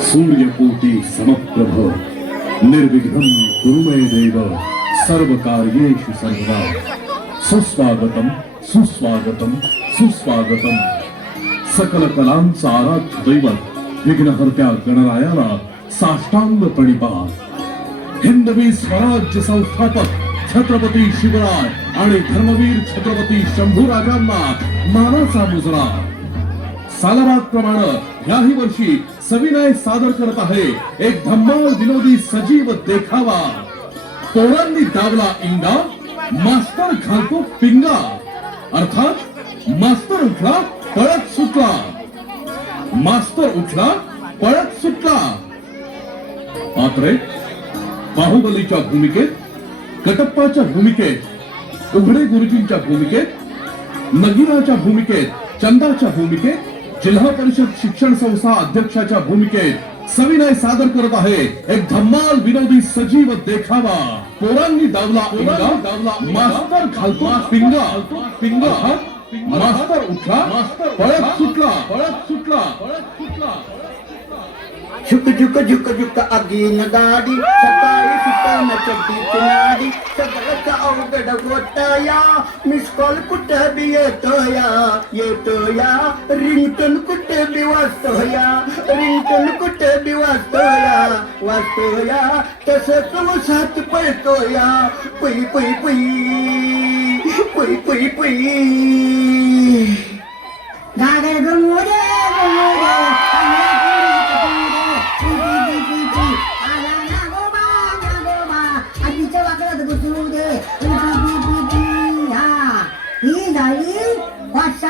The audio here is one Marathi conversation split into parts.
सूर्यकोटी समप्रभ निर्विघ्न कुरुमय देव देव सर्वकार्येषु सर्वदा। सुस्वागतम सुस्वागतम सुस्वागतम सकल कलांचा आराध्य दैवत विघ्नहर्त्या गणरायाला साष्टांग प्रणिपात हिंदवी स्वराज्य संस्थापक छत्रपती शिवराय आणि धर्मवीर छत्रपती शंभूराजांना मानाचा मुजरा। सालाबादप्रमाणे याही वर्षी सविनय सादर करत आहे एक धम्माल विनोदी सजीव देखावा. पोरांनी दावला इंगा मास्तर घालतो पिंगा. अर्थात मास्तर उठला पळत सुटला. मास्तर उठला पळत सुटला. मात्रे बाहुबलीच्या भूमिकेत कटप्पाच्या भूमिकेत उघडे गुरुजींच्या भूमिकेत नगिराच्या भूमिकेत चंदाच्या भूमिकेत जिल्हा परिषद शिक्षण संस्था अध्यक्षाच्या भूमिकेत सविनय सादर करत आहे एक धम्माल विनोदी सजीव देखावा. पोरांनी दावला दावला मास्तर घालतो पिंगा. पिंगा. मास्तर उठला पळत सुटला. पळत सुटला. पळत सुटला. झुक झुक झुक झुक अगीन दाढी सकाळी सुटाना चड्डीची नाडी सगळंच अवघड गोटाया मिस कॉल कुठं बी येतोया येतोया रिंगटन कुठे बी वाजतोया रिंगटन कुठे बी वाजतोया वाजतोया तसंच वसात पळतोया पुई पुई पुई पुई पुई पुई। गागर गमुरे गमुरे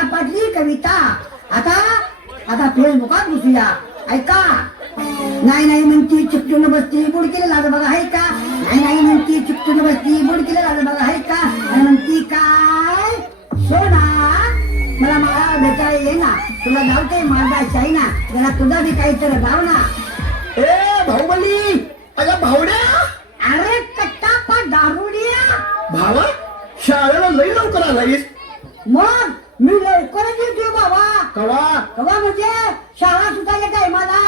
व्हॉट्सअपातली कविता. आता आता फेसबुकात घुसूया ऐका. नाही नाही म्हणती चिपटून बसती बुडकीला लाज बघा आहे का? नाही नाही म्हणती चिपटून बसती बुडकीला लाज बघा आहे का? आणि म्हणती काय? सोना मला मला भेटायला ये ना. तुला धावते माझा शाही ना जरा तुझा बी काहीतरी धाव ना ए भाऊबली अगं भावड्या. अरे कट्टा पा दारुडिया. भावा शाळेला लई लवकर आलायस. मग? मी लवकरच येतो बाबा. कवा? कवा म्हणजे? शाळा सुटायला काय मला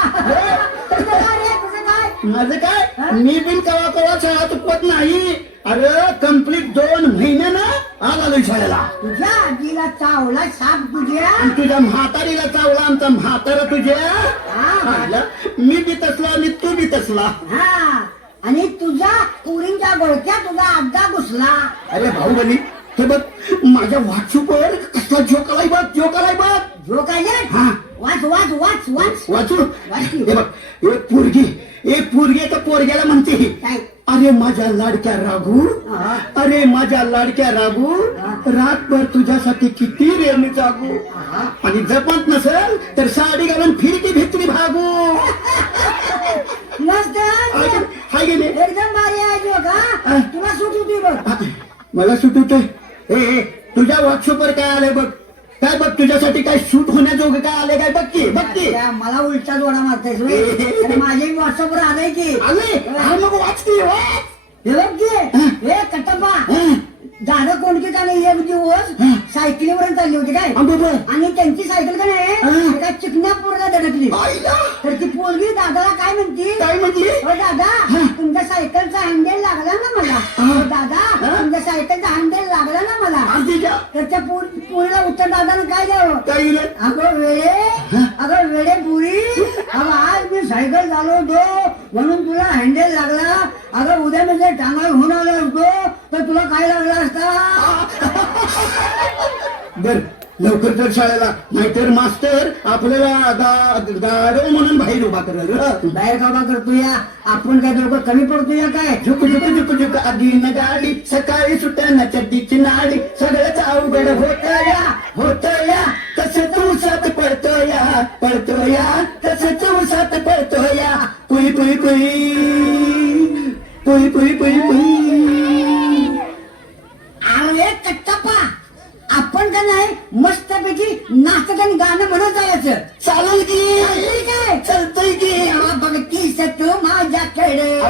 तुझं काय रे? तुझं काय? माझं काय? मी बिन कवा कवा शाळा चुकवत नाही. अरे कंप्लीट दोन महिन्यानं आज आलोय शाळेला. तुझ्या आजीला चावला साप तुझ्या? आणि तुझ्या म्हातारीला चावला आमचा म्हातारा तुझ्या? हा. आलं? मी बी तसला आणि तू बी तसला. हा आणि तुझ्या पुरींच्या गोळक्या तुझा आजा घुसला. अरे भाऊबली हे बघ माझ्या व्हॉट्सअपवर कसला जोक आलाय बघ जोक आलाय बघ जो काय? हा. वाच वाच वाच वाच वाचू. हे बघ एक पोरगी एक पोरगी एका पोरग्याला म्हणते काय अरे माझ्या लाडक्या राघू हा. अरे माझ्या लाडक्या राघू. रातभर तुझ्यासाठी किती रे मी जागू हा. आणि जपत नसेल तर साडी घालून फिरकी भित्री भागू मस्त हाय- हाय गेले एकदम भारी आहे जो का हा. तुला सूट होती बघ मला सूट होते ए ए, तुझ्या व्हॉट्सअपवर काय आलंय बघ? काय बघ तुझ्यासाठी काय शूट होण्याजोगं काय आलंय काय? बघ की बघ की. त्या मला उलटा जोडा मारतायस होय. अरे माझे व्हॉट्सअपवर आलंय की. आले हा, मग वाच की वाच. हे बघ की. हे. कटप्पा. हा. दादा कोणती का नाही एक दिवस सायकलीवर चालली होती काय. आणि त्यांची सायकल का नाही. एका चिकन्या पोरला धडकली. तर ती पोरगी दादाला काय म्हणती? काय हो दादा तुमच्या सायकलचा हँडल लागला ना मला. दादा तुमच्या सायकलचा हँडल लागला ना मला. तर त्या पोर- पोरीला उत्तर दादानं काय द्यावं? अगं वेळे अगं वेळे पुरी अगं आज मी सायकल चालवतो म्हणून तुला हँडल लागला. अगं उद्या मी जर टांगा घेऊन आलो असतो तर तुला काय लागला बर लवकर तर शाळेला. नाहीतर मास्तर आपल्याला दारू म्हणून बाहेर उभा करेल. बाहेर काबा करतो या आपण काय दोघं कमी पडतो या काय? झुक झुक झुक झुक अगीन गाडी सकाळी सुटाना चड्डीची नाडी सगळंच अवघड होत या होत या तसंच उसात पडतो या पडतो या तसंच उसात पडतो या पुई पुई पुई. पुई पुई पुई पुई. अरे कट्टापा आपण का नाही मस्तपैकी नाचत आणि गाणं म्हणत जायचं? चालेल की. चालतंय की. बघतीस तू माझ्याकडे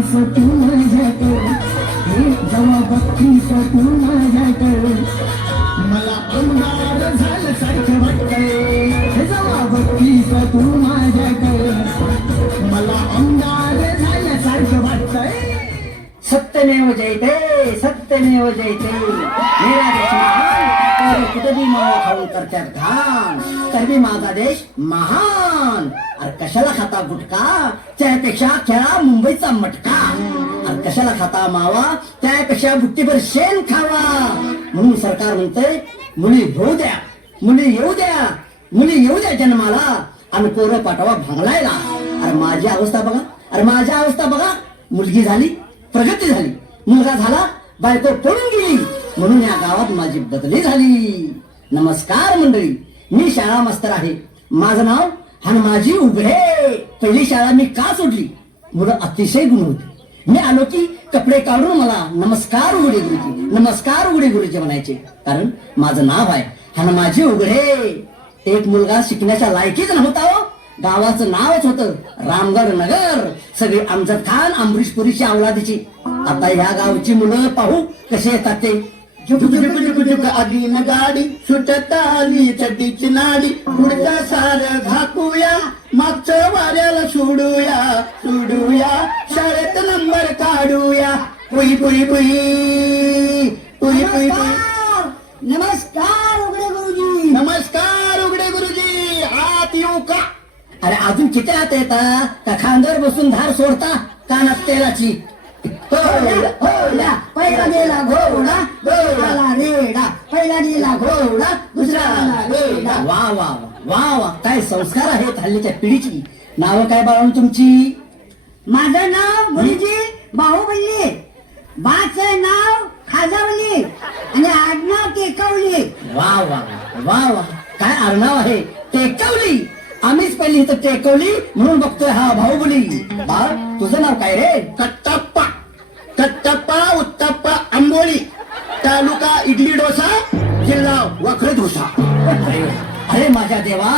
तू माझ्याकडे. हे जेव्हा तू माझ्याकडे. मला अंगार झालं सारखं वाटतंय. हे जेव्हा तू माझ्याकडे. मला अंगार झालं सारखं वाटतंय. सत्यमेव जयते सत्यमेव जयते. मेरा कुठे खाऊन करत्यात घाण. तरी माझा देश महान. अरे कशाला खाता गुटका त्यापेक्षा खेळा मुंबईचा मटका. अरे कशाला खाता मावा? त्यापेक्षा बुट्टीभर शेण खावा. म्हणून सरकार म्हणते मुली होऊ द्या. मुली येऊ द्या. मुली येऊ द्या जन्माला. आणि पोरं पाठवा भांगलायला. अरे माझी अवस्था बघा. अरे माझी अवस्था बघा. मुलगी झाली प्रगती झाली. मुलगा झाला बायको पळून गेली. म्हणून या गावात माझी बदली झाली. नमस्कार मंडळी मी शाळा मास्तर आहे. माझं नाव हनुमाजी उघडे. पहिली शाळा मी का सोडली? मुलं अतिशय गुण होती. मी आलो की कपडे काढून मला नमस्कार उघडे गुरुजी नमस्कार उघडे गुरुजी म्हणायचे. कारण माझं नाव आहे हनुमाजी उघडे. एक मुलगा शिकण्याच्या लायकीच नव्हता हो. गावाचं नावच होतं रामगड नगर. सगळे आमचं खान अमरीशपुरीची अवलादीची आता ह्या गावची मुलं पाहू कसे येतात ते. जुक आगीन गाडी सुटत आली चड्डीची नाडी. पुढचा सार झाकूया मागचं वाऱ्याला सोडूया सोडूया. शाळेत नंबर काढूया. पुई पुई पुई. पुई पुई पुई. नमस्कार उघडे गुरुजी. नमस्कार उघडे गुरुजी. आत येऊ का? अरे अजून किती आत येता? का खांद्यावर बसून धार सोडता? कानात तेलाची? होल्या, पहिला गेला घोडा घोडाला रेडा. पहिला गेला घोडा दुसरा रेडा. वा वा वा वा. वा काय संस्कार आहेत हल्लीच्या पिढीची. नाव काय बाळून तुमची? माझं नाव गुरुजी बाहुबली. बाचं नाव खाजावली. आणि आडनाव टेकवली वा वा वा वा. काय आडनाव आहे? टेकवली आम्हीच पहिली इथं टेकवली म्हणून बघतोय हा भाऊबली बा तुझं नाव काय रे? कट्टप्पा. कट्टप्पा उत्तप्पा आंबोळी तालुका इडली डोसा जिल्हा वाखळे डोसा. अरे, माझ्या देवा.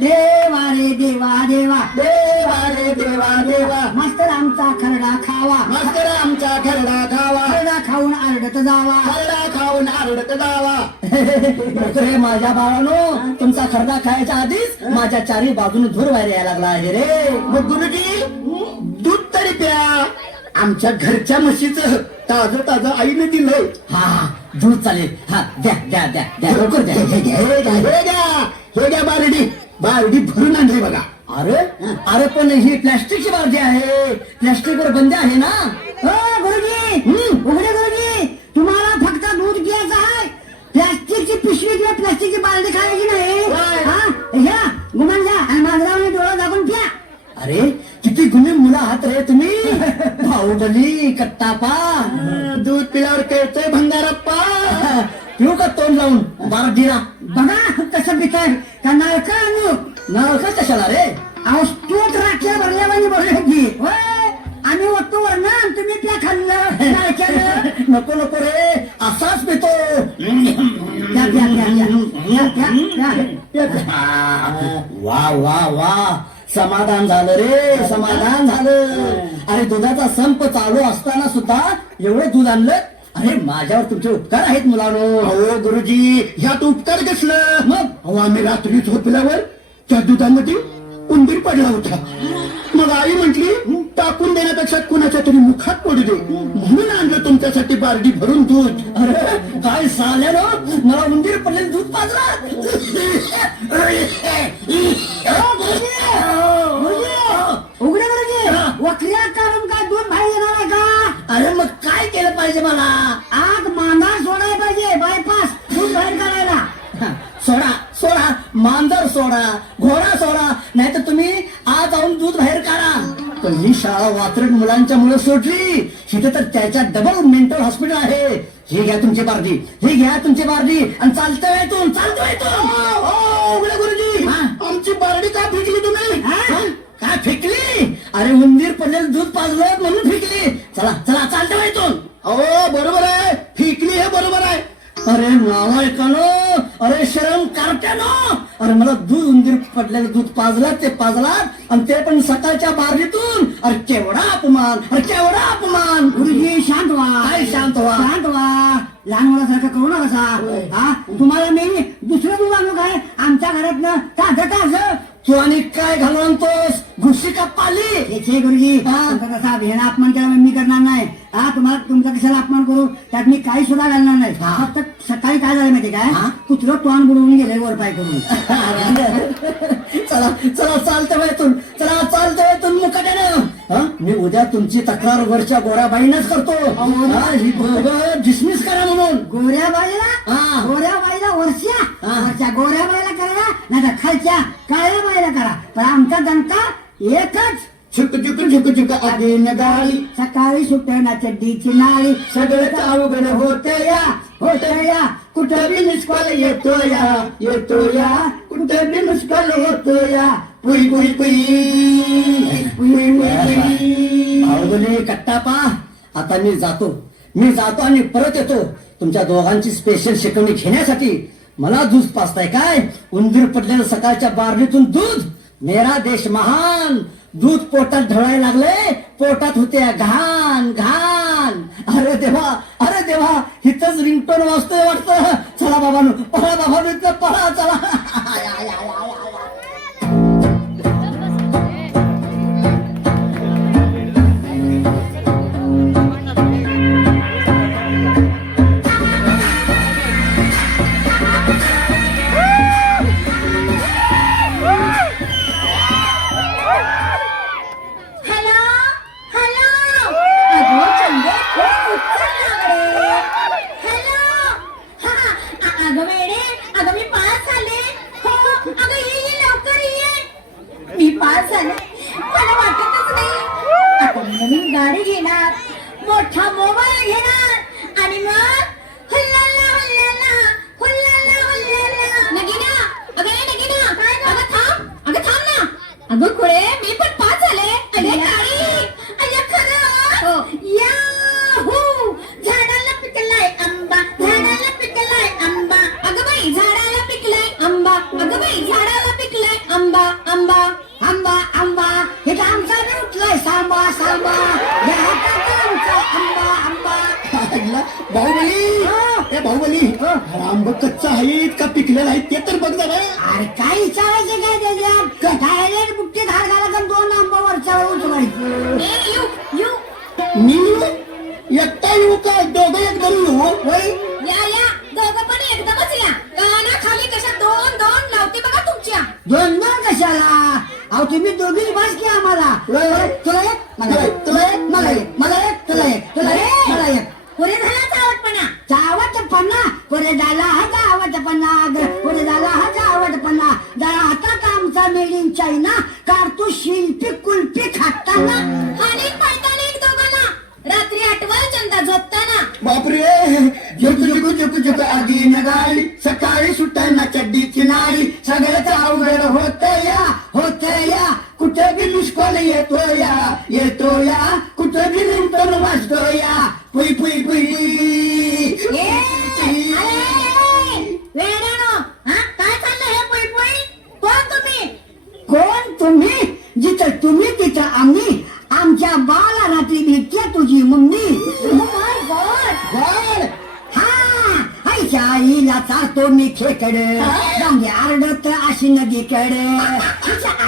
देवा रे देवा देवा. देवा रे देवा देवा. मास्तर आमचा खरडा खावा. मास्तर आमचा खरडा खावा. खरडा खाऊन आरडत जावा. खरडा खाऊन आरडत जावा. रे माझ्या बाळानो तुमचा खरडा खायच्या आधीच माझ्या चारी बाजूने धूर बाहेर यायला लागला आहे रे. मग गुरुजी दूध तरी प्या. आमच्या घरच्या म्हशीचं ताज ताज आईने दिलंय हा दूध चालेल. हा द्या द्या द्या द्या लवकर द्या. हे घ्या, हे घ्या, हे घ्या. हे घ्या बारडी. बारडी भरून आणली बघा. अरे अरे पण ही प्लॅस्टिकची बालदी आहे. प्लॅस्टिकवर बंदी आहे ना? हो गुरुजी. उघडे गुरुजी. तुम्हाला फक्त दूध घ्यायचं आहे. प्लॅस्टिकची पिशवी किंवा प्लॅस्टिकची बालदी खायची नाही. हा घ्या. गुमान घ्या आणि माझ्यावर डोळा दाबून घ्या. अरे किती गुन्हे मुलं आहात रे तुम्ही? बाहुबली कट्टापा दूध पिल्यावर कळतंय भंगारप्पा. पिऊ का तोंड लावून? बारडीला बघा कसं पिताय. का नळका आणू नळका कशाला रे? अहो तूच राख्या भरल्यावानी बोलले की. होय? आम्ही ओततो वर ना तुम्ही त्या खाल्लं. नळक्यानं नको नको रे. असाच पितो. वा वा वा. समाधान झालं रे समाधान झालं. अरे दुधाचा संप चालू असताना सुद्धा एवढं दूध आणलं. अरे माझ्यावर तुमचे उपकार आहेत मुलांनो. अहो गुरुजी ह्यात उपकार कसलं मग? अहो आम्ही रात्री झोपल्यावर त्या दुधामध्ये उंदीर पडला होता. मग आई म्हटली टाकून देण्यापेक्षा कुणाच्या तरी मुखात पडू दे. म्हणून आणलं तुमच्यासाठी बारडी भरून दूध. अरे काय साल्यानं मला उंदीर पडलेलं दूध पाजला. उघडे वक्रिया काढून काय दूध बाहेर येणार आहे का? अरे मग काय केलं पाहिजे मला? आग मांदा सोडायला पाहिजे. बायपास दूध बाहेर काढायला. सोडा सोडा. मांजर सोडा नाही तर तुम्ही आज जाऊन दूध बाहेर काढा पण ही शाळा वात्रट मुलांच्या मुळे सोडली. इथे तर त्याच्या डबल मेंटल हॉस्पिटल आहे. ही घ्या तुमची बारडी ही घ्या तुमची बारडी आणि चालतं इथून चालतं इथून. ओ, उघडे गुरुजी. हा. आमची बारडी का फेकली तुम्ही? हा? काय फेकली? अरे उंदीर पडलेलं दूध पाजलं म्हणून फेकली. चला चला चालतं इथून. अहो बरोबर आहे. फेकली हे बरोबर आहे. अरे नालायकानो अरे शरम कार्ट्यानो. मला दूध उंदीर पडलेलं दूध पाजलात ते पाजलात आणि ते पण सकाळच्या बारलीतून अरे केवढा अपमान अरे केवढा अपमान. गुरुजी शांत व्हा. काय शांत व्हा? शांत व्हा. लहान मुलासारखं करू नका हा? तुम्हाला मी दुसरं दूध आणू काय? आमच्या घरातनं ताजं ताजं. तू आणि काय घालवतोस घुशी का पाली? गुरुजी कसा भेणा अपमान केला मी करणार नाही. हा तुम्हाला तुमचा कशाला अपमान करू? त्यात मी काही सुद्धा घालणार नाही. फक्त सकाळी काय झालं माहिती काय. कुत्र तोंड बुडवून गेले वर पाय करून. चला चला चालतं वेळेतून. चला चालतं वेळेतून मुकाट्यानं. मी उद्या तुमची तक्रार वरच्या गोराबाईनच करतो. डिसमिस करा म्हणून. गोऱ्या बाईला हा. गोऱ्या बाईला वरच्या. वरच्या गोऱ्या बाईला करा नाही तर खालच्या काळ्या बाईला करा. पण आमचा दणका एकच. झुक झुक झुक झुक आधी नगाली सकाळी सुटना चड्डीची नाळी सगळं अवघड होत या होत या कुठं बी निष्काल येतो या येतो या कुठं बी निष्काल होतो या पुई पुई. पुई पुई पुई. कट्टापा आता मी जातो. मी जातो आणि परत येतो. तुमच्या दोघांची स्पेशल शिकवणी घेण्यासाठी. मला दूध पाचताय काय? उंदीर पडलेलं सकाळच्या बारलीतून दूध. मेरा देश महान. दूध पोटात ढळायला लागले पोटात होते घाण घाण. अरे देवा अरे देवा हिथंच रिंगटोन वाजतोय वाटतं. चला बाबानू पळा बाबानो इथं पळा चला. बाहुबली! ए बाहुबली! आंब कच्चा आहेत का पिकलेला आहे ते तर बघ जरा अरे काय विचारायचे काय डायरेक्ट बुट्टी धार घाला का दोन आंबा वरच्या मी एकटा येऊ का? दोघं एकदम येऊ? होय? या या. दोघं पण एकदमच या. खाली कशा दोन दोन लावते बघा तुमच्या. दोन दोन? कशाला? अहो तुम्ही दोघी बस की आम्हाला. तुला एक मला एक तुला एक मला एक मला एक तुला एक तुला एक मला एक. पुरे झाला चावटपणा चावटपणा पुरे झाला हा चावटपणा पुरे झाला हा चावटपणा जरा आता आमचा मेड इन चायना कारतूस शिल्पी कुल्पी खाताना.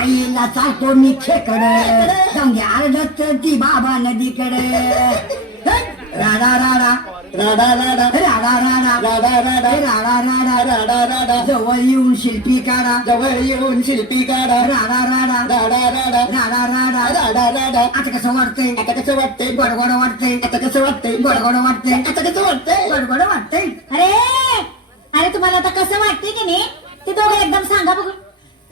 आईला चालतो मी खेकडे रंगे आरडत ती बाबा नदीकडे राडा राडा राडा राडा राडा राडा राडा राडा राडा राडा राडा राडा जवळ येऊन शिल्पी काढा जवळ येऊन शिल्पी काढा राडा राडा राडा राडा राडा राडा राडा राडा आता कसं वाटतंय आता कसं वाटतंय गडगड वाटतंय आता कसं वाटतंय गडगड वाटतंय आता कसं वाटतंय गडगड वाटतंय अरे अरे तुम्हाला आता कसं वाटते की नाही ते दोघं एकदम सांगा बघू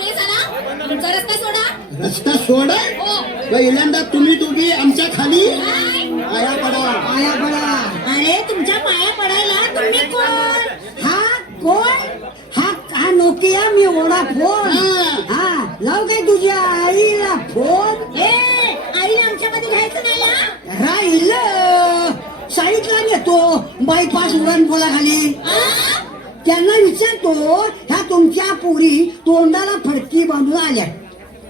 रस्ता सोडा. रस्ता सोड? हो. पहिल्यांदा तुम्ही दोघी आमच्या खाली? आया पडा. पाया पडा. अरे तुमच्या पाया पडायला तुम्ही कोण? हा कोण? हा हा नोकिया मी ओढा फोन हा. हा लाव काय तुझ्या आईला फोन? ए आईला आमच्यामध्ये घ्यायचं नाही हा? राहिलं. साईडला येतो. बायपास उडान खाली त्यांना विचारतो ह्या तुमच्या पुरी तोंडाला फडकी बांधून आल्या.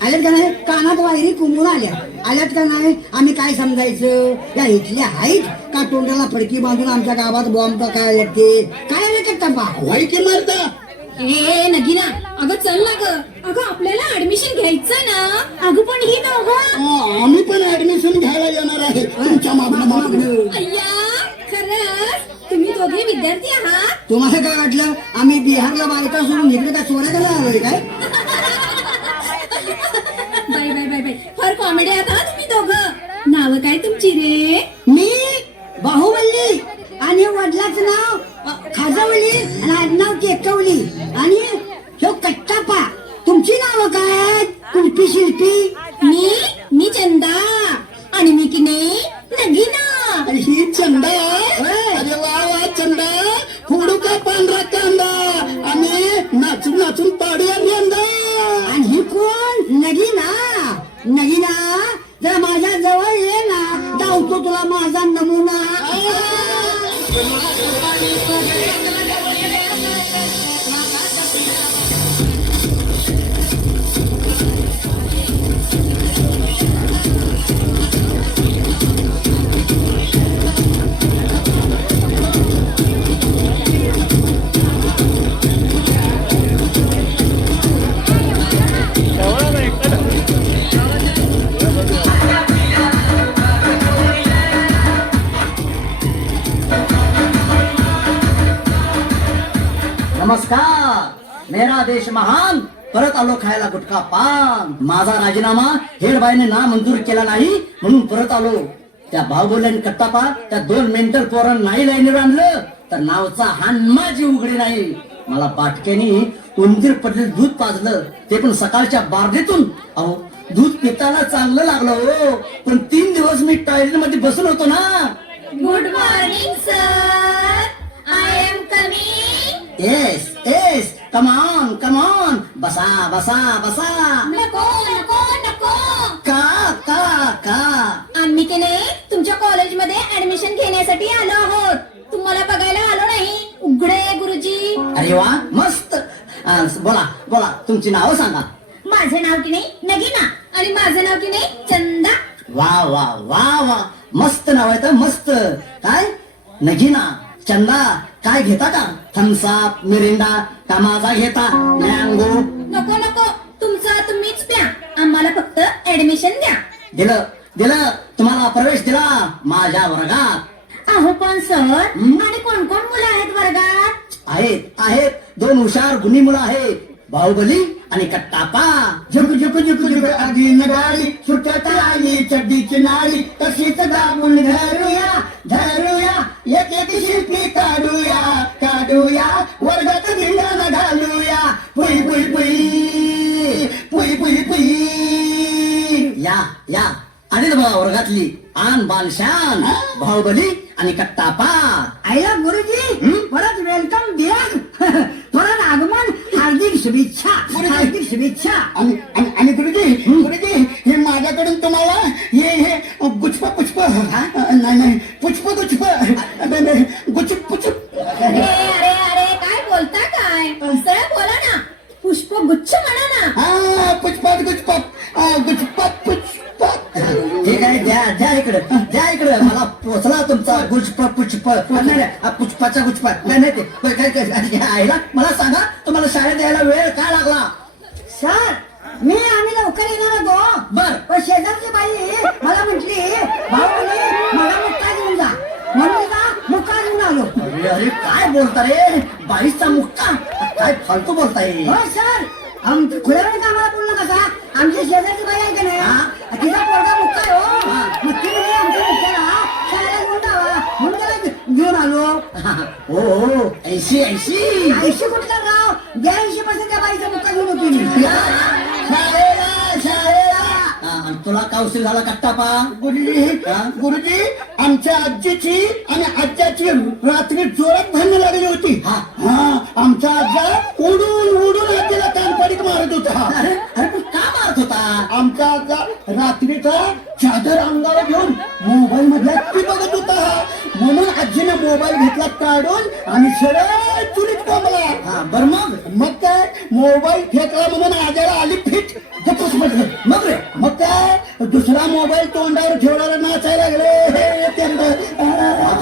आल्यात का नाही? कानात वायरी कुंबून आल्या. आल्यात का नाही? आम्ही काय समजायचं? या इथल्या आहेत का तोंडाला फडकी बांधून आमच्या गावात बॉम्ब टाकायला ते काय आले का बा वाईट मारता. ए नगीना अगं चल ना ग. अगं आपल्याला ऍडमिशन घ्यायचंय ना. अगं पण ही दोघं. हा, आम्ही पण ऍडमिशन घ्यायला येणार आहे. तुमच्या मागणं मागणं. अय्या खरंच? तुम्ही दोघे विद्यार्थी आहात? तुम्हाला काय वाटलं? आम्ही बिहारला बायका सोडून इकडे काय चोऱ्याला आलोय काय? बाय बाय बाय बाय फार कॉमेडी आहात हा तुम्ही दोघं. नाव काय तुमची रे? मी नमस्कार. मेरा देश महान. परत आलो खायला गुटखा पान. माझा राजीनामा हेडबाईने ना मंजूर केला नाही म्हणून परत आलो. त्या भाऊबोल्याने कट्टापा त्या दोन मेंटल पोरण नाही लाईनीवर आणलं तर नावचा हानमाची उघडी नाही. मला बाटक्यानी उंदीर पडलेलं दूध पाजलं. ते पण सकाळच्या बारडीतून अहो दूध पिताना चांगलं लागलं हो. पण तीन दिवस मी टॉयलेटमध्ये बसून होतो ना. Good morning sir I am coming yes yes come on come on बसा बसा बसा नको नको नको का का का आम्ही की नाही तुमच्या कॉलेजमध्ये ऍडमिशन घेण्यासाठी आलो आहोत. तुम्हाला बघायला आलो नाही. उघडे गुरुजी. अरे वा मस्त. अं, बोला बोला. तुमची नावं सांगा. माझे नाव की नाही? नगीना. आणि माझं नाव की नाही? चंदा. वा वा वा वा. मस्त नाव आहे तर मस्त. काय? नगीना चंदा. काय घेता का? थम्सअप मिरिंडा माझा घेता मँगो नको नको. तुमचा तुम्हीच प्या. आम्हाला फक्त ऍडमिशन द्या. दिलं दिलं. तुम्हाला प्रवेश दिला माझ्या वर्गात. अहो पण सर? आणि कोण कोण मुलं आहेत वर्गात? आहेत आहेत. दोन हुशार गुणी मुलं आहेत. बाहुबली आणि कट्टापा. झुक झुक झुक झुक. अगीन गाडी सुटत आली चड्डीची नाडी तशीच दाबून धरूया धरूया. एक एक शिल्पी काढूया. काढूया वर्गात धिंगाणा घालूया. पुई पुई पुई. पुई पुई पुई. या या. आणि बघा वर्गातली आन बान शान बाहुबली आणि कट्टापा आईला गुरुजी परत वेलकम द्या परत आगमन हार्दिक शुभेच्छा हार्दिक शुभेच्छा. आणि आणि- आणि गुरुजी गुरुजी हे? माझ्याकडून तुम्हाला हे हे गुच्प पुष्प. नाही नाही. पुष्प गुच्प नाही, नाही, गुच्प पुष्प अरे अरे अरे काय बोलता काय? सरळ बोला ना. पुष्प गुच्छ म्हणा ना. हा पुष्पात गुच्पात. गुच्पात पुष्पात. ठीक आहे द्या द्या इकडं. द्या इकडं. मला पोचला तुमचा गुच्प पुष्प. नाही नाही, हा पुष्पाचा गुच्पा नाही नाही ते. होय, काय काय काय- आईला मला सांगा. शाळेत यायला वेळ काय लागला? सर मी आम्ही लवकर येणार होतो बर. पण शेजारची बाई मला म्हटली भाऊ मला मुक्का घेऊन जा. म्हणून का? मुक्का घेऊन आलो. अरे अरे काय बोलता रे? बाईसचा मुक्का? काय फालतू बोलताय? हो सर. आमची खुल्यावर कामाला का उशीर झाला कट्टापा गुरुजी? गुरुजी आमच्या आजीची आणि आज्याची रात्री जोरात भांडण लागली होती. हा. हा आमचा आजा उडून उडून आजीला कानपडीत मारत होता. अरे अरे पण का मारत होता? आमचा आजा रात्रीचा चादर अंगावर घेऊन मोबाईल मधल्या ती बघत होता. म्हणून आजीने मोबाईल घेतला काढून आणि सरळ चुलीत कोंबला हा बर मग? मग काय? मोबाईल फेकला म्हणून आजाला आली फिट. गप्पच म्हटलं. मग रे? मग काय? दुसरा मोबाईल तोंडावर ठेवणारा नाचायला लागले.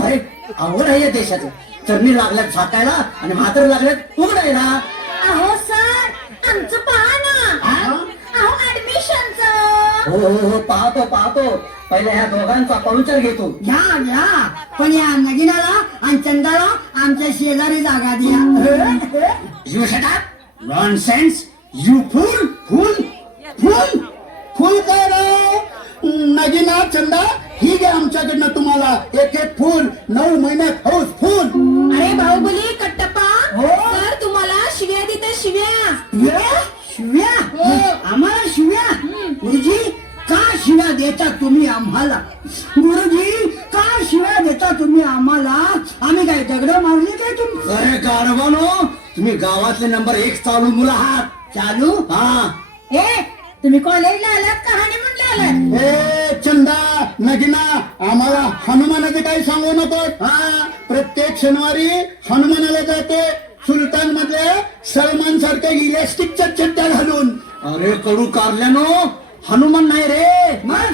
हे आवड आहे या देशाचं. चरणी लागल्यात झाकायला आणि म्हातारे लागल्यात उघडायला अहो सर आमचं पहा ना. हो हो हो पाहतो पाहतो. पहिले ह्या दोघांचा पविचार घेतो. घ्या घ्या. पण या नगिनाला आणि चंदाला आमच्या शेजारी जागा द्या. You shut up nonsense you fool fool fool fool काय रे? नगिना चंदा ही घ्या आमच्याकडनं तुम्हाला. एक एक फुल. नऊ महिन्यात. हौस फुल. अरे बाहुबली कट्टप्पा. हो. सर तुम्हाला शिव्या देते शिव्या. शिव्या? शिव्या आम्हाला शिव्या? गुरुजी का शिव्या देता तुम्ही आम्हाला? गुरुजी का शिव्या देता तुम्ही आम्हाला? आम्ही काय दगड मारले काय तुम्ही अरे गारवानो तुम्ही गावातले नंबर एक चालू मुलं आहात. चालू? हा. ए तुम्ही कॉलेजला आलात कहाणी म्हणले आलात? ए चंदा नगिना आम्हाला हनुमानाचे काही सांगू नको हा. प्रत्येक शनिवारी हनुमानाला जाते. सुलतान मधल्या सलमान सारख्या इलेस्टिकच्या चड्ड्या घालून. अरे कडू कारल्यानो हनुमान नाही रे.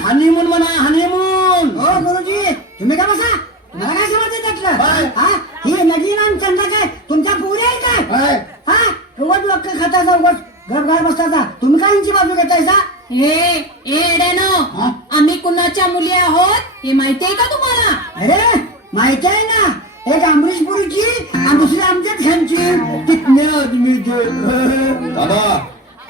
हनीमून? म्हणा हनीमून. हो गुरुजी. तुम्ही का बसा? मला काय समजते काय? त्यातलं. हा ही चंदा काय तुमच्या पुरे आहे काय? काय? हा उगत लोक खाताचा उगत घर घर बसताचा. तुम्ही काय यांची बाजू घेतायसा ए एडेनो आम्ही कुणाच्या मुली आहोत हे माहितीये का तुम्हाला? अरे माहिती आहे ना. एक अमरीशपुरीची आणि दुसरी ह्यांची कितने आदमी थे बाबा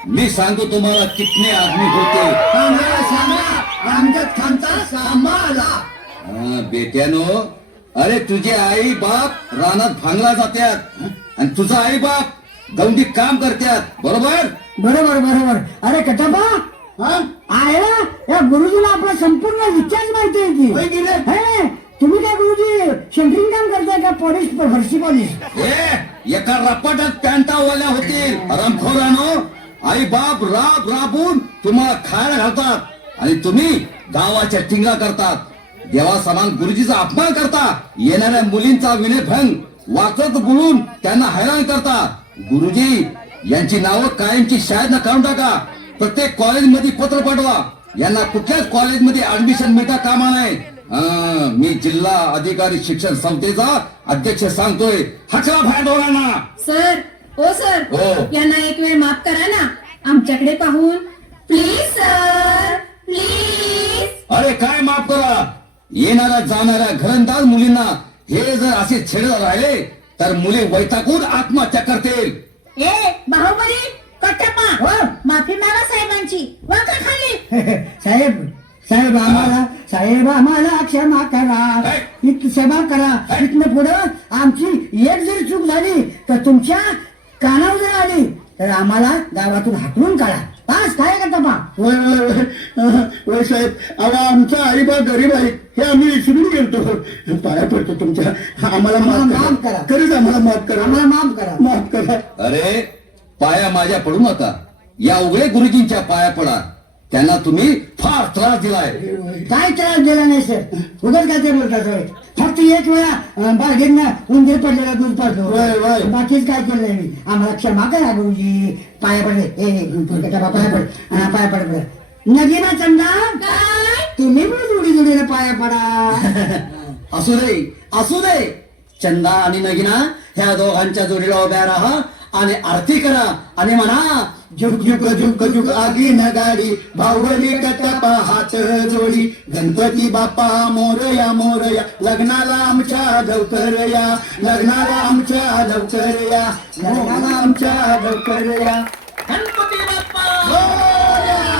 मी सांगतो तुम्हाला कितने आदमी होते. सांगा सांगा. आमच्यात खानचा सांभाळा हा, बेट्यानो अरे तुझे आई बाप रानात भांगला जात्यात. आणि तुझा आई बाप गवंडीत काम करत्यात. बरोबर? बरोबर बरोबर. अरे कटपा हा? आहे ना या गुरुजीला आपला संपूर्ण विचार माहिती आहे की? होय की रे? हे, तुम्ही काय गुरुजी सेंटरिंग काम करताय का? पॉलिश फरशी पॉलिश ए एका रपाटात पॅन्टावाल्या होतील. रमखोरानो आई बाप राब राबून तुम्हाला खायला घालतात. आणि तुम्ही गावाच्या टिंगा करतात. देवा समान गुरुजीचा अपमान करता. येणाऱ्या मुलींचा विनयभंग वाचत बोलून त्यांना हैराण करता. गुरुजी यांची नावं कायमची शाळेत काढून टाका. प्रत्येक कॉलेजमध्ये पत्र पाठवा. यांना कुठल्याच कॉलेजमध्ये ऍडमिशन मिळता कामा नाही मी जिल्हा अधिकारी शिक्षण संस्थेचा अध्यक्ष सांगतोय. हकला बाहेर डोळ्यांना सर ओ सर. हो. यांना एक वेळ माफ करा ना. आमच्याकडे पाहून. प्लीज सर प्लीज अरे काय माफ करा? येणाऱ्या जाणाऱ्या घरंदाज मुलींना हे जर असे छेड राहिले तर मुली वैतागून आत्महत्या करतील. ए बाहुबली कट्टप्पा हो. माफी मागा साहेबांची. वाका खाली? साहेब साहेब आम्हाला साहेब आम्हाला क्षमा करा. इत क्षमा करा. इथनं पुढं आमची एक जरी चूक झाली तर तुमच्या कानावर जर आली तर आम्हाला गावातून हाकलून काढा. पास काय करता पा साहेब अहो आमचा आई बा गरीब आहे. हे आम्ही विसरून गेलतो. पाया पडतो तुमच्या. आम्हाला माफ करा. करा. खरंच आम्हाला माफ करा. आम्हाला माफ करा. माफ करा. अरे पाया माझ्या पडू नका. या उघडे गुरुजींच्या पाया पडा. त्यांना तुम्ही फार त्रास दिलाय. काय त्रास दिला नाही सर? उगाच काय ते बोलता सर? फक्त एक वेळा अं, बागेतनं उंदीर पडलेला दूध. पाडलो बाकीच काय केलं नाही मी? आम्हाला क्षमा करा गुरुजी. पाया पडले पाया पड पाया पड पड नगीना चंदा काय? तुम्ही पण जोडी जोडीने पाया पडा. असू दे असू दे. चंदा आणि नगिना ह्या दोघांच्या जोडीला उभ्या राहा. आणि आरती करा. आणि म्हणा झुक झुक झुक झुक आगी नगाडी भावली हात जोडी. गणपती बाप्पा मोरया मोरया लग्नाला आमच्या लवकरया. लग्नाला आमच्या लवकरया. लग्नाला आमच्या लवकरया. गणपती बाप्पा! हो!